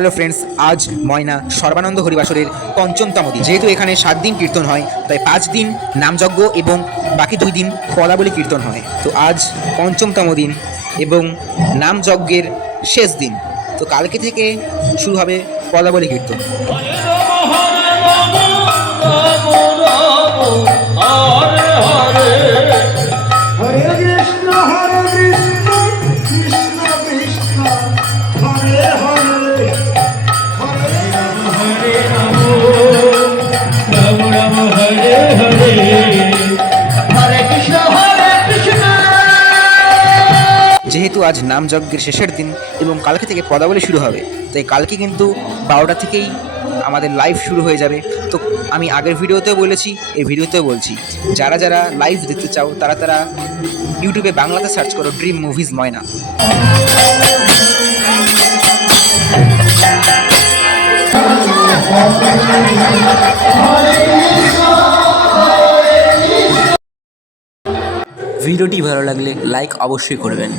Hello friends, আজ ময়না সর্বানন্দ হরিবাসরের পঞ্চমতম দিন। যেহেতু এখানে 7 দিন কীর্তন হয়, তাই 5 দিন নামযজ্ঞ এবং বাকি 2 দিন পদাবলী কীর্তন হয়। তো আজ পঞ্চমতম দিন এবং নামযজ্ঞের শেষ দিন। তো কালকে থেকে শুরু হবে পদাবলী কীর্তন। যেহেতু আজ নামযজ্ঞের শেষের দিন এবং কালকে থেকে পদাবলী শুরু হবে, তাই কালকে কিন্তু 12টা থেকেই আমাদের লাইভ শুরু হয়ে যাবে। তো আমি আগের ভিডিওতেও বলেছি, এই ভিডিওতেও বলছি, যারা যারা লাইভ দেখতে চাও তারা ইউটিউবে বাংলাতে সার্চ করো ড্রিম মুভিজ ময়না। ভিডিওটি ভালো লাগলে লাইক অবশ্যই করবেন।